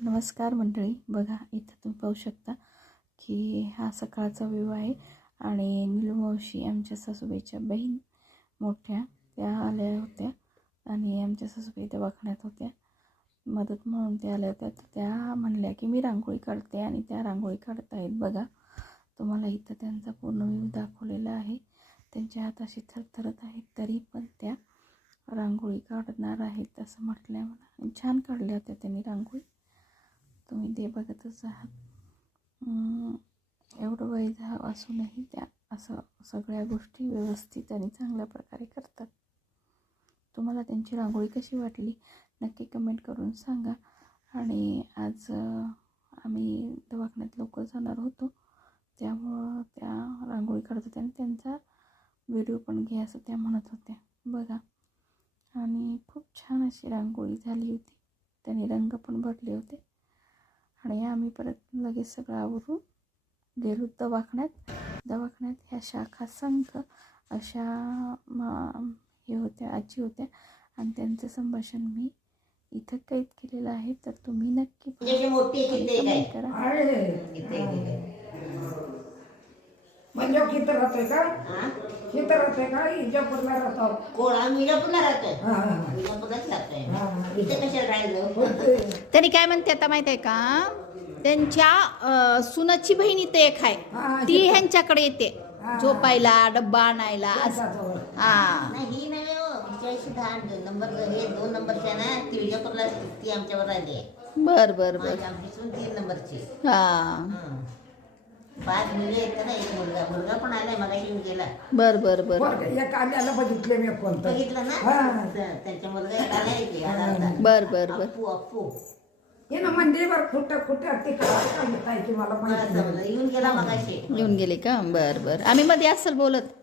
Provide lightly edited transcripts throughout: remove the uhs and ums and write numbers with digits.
नमस्कार मंडळी, बघा इथं तुम्ही पाहू शकता की हा सकाळचा व्ह्यू आहे. आणि नीलमावशी आमच्या सासूबाईच्या बहीण मोठ्या त्या आल्या होत्या आणि आमच्या सासूबाई दवाखान्यात होत्या, मदत म्हणून त्या आल्या होत्या. तर त्या म्हणल्या की मी रांगोळी काढते आणि त्या रांगोळी काढत आहेत. बघा तुम्हाला इथं त्यांचा पूर्ण व्ह्यू दाखवलेला आहे. त्यांच्या हात अशी थरथरत आहेत तरी पण त्या रांगोळी काढणार आहेत असं म्हटल्या मला. छान काढल्या होत्या त्यांनी रांगोळी, तुम्ही ते बघतच आहात. एवढं वय असूनही त्या असं सगळ्या गोष्टी व्यवस्थित आणि चांगल्या प्रकारे करतात. तुम्हाला त्यांची रांगोळी कशी वाटली नक्की कमेंट करून सांगा. आणि आज आम्ही दवाखान्यात लवकर जाणार होतो, त्यामुळं त्या रांगोळी काढत होत्या आणि त्यांचा व्हिडिओ पण घ्या असं त्या म्हणत होत्या. बघा, आणि खूप छान अशी रांगोळी झाली होती, त्याने रंग पण भरले होते. आणि आम्ही परत लगेच सगळं आवरून गेलो दवाखान्यात ह्या शाखा संघ अशा हे होत्या, आजी होत्या आणि त्यांचं संभाषण मी इथं कैद केलेलं आहे. तर तुम्ही नक्की करा. म्हणजे किती राहतोय का? किती राहतोय का? इजापूरला राहतो. कोण? आम्ही इजापूरला राहतोय. इजापूरलाच राहतोय. इथे कशाला राहिलं? त्यांनी काय म्हणते आता माहिती आहे का, त्यांच्या सुनाची बहीण इथे एक आहे, ती ह्यांच्याकडे येते झोपायला, डब्बा आणायला. हा नाही, ही नाही हो. 10 नंबर, हे 2 नंबरची आहे ना, ती इजापूरला ती आमच्यावर राहिली आहे. बर बर बर. आमची सून 3 नंबरची. हा 5 मुली आहेत ना, एक मुलगा पण आलाय, मगाशी येऊन गेला. बर बर बर एक आल्याला बघितले मी कोणतं. बघितलं ना, त्यांच्या मुलगा एक आलाय की आला. बर बर बर. अप्पू हे ना मंदिरवर कुठं ते काय की मला माहिती नाही. येऊन गेला मगाशी. येऊन गेले का? बर बर. आम्ही मध्ये असेल बोलत.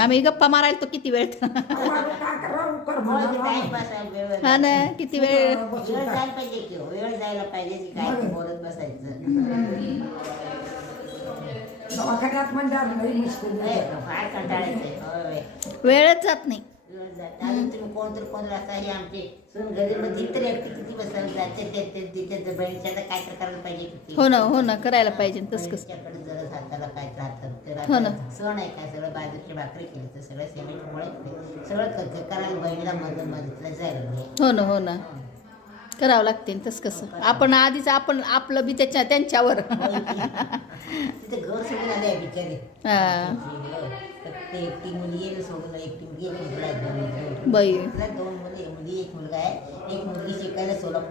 आम्ही गप्पा मारायला तो किती वेळ. आम्हाला काय करावं कर म्हणाला. टाइमपास आहे, वेळ हा ना, किती वेळ. जायला पाहिजे की हो, वेळ जायला पाहिजे की काय ते बोलत बसायचं. दवाखान्यात म्हणजे लई मुश्किल आहे. फार कंटाळायचंय. होय. वेळच जात नाही. वेळ जात. अजून तुम्ही कोण असता, हे आमचे सून घरी मग तिथे एकटी किती बसायला जाते, ते तिथे बहिणीच्या काय तर करायला पाहिजे किती. हो ना करायला पाहिजे. तस कसं. बहिणीच्याकडे जरा हाताला काय राहतं, हो ना. सण आहे काय, सगळं बाजूची भाकरी केली तर सगळं सिमेंटमुळे सगळं करायला बहिणीला मदतीला जायला. हो ना करावं लागते. तस कसं आपण आधीच आपलं बी त्यांच्यावर. तिथे घर सोडून आले बिचारे. एकटी मुली येईल सोडून, एकटी मुलगी, एक मुलगा आहे. बाई 2 मुली, एक मुलगा आहे. एक मुलगी शिकायला सोलापूर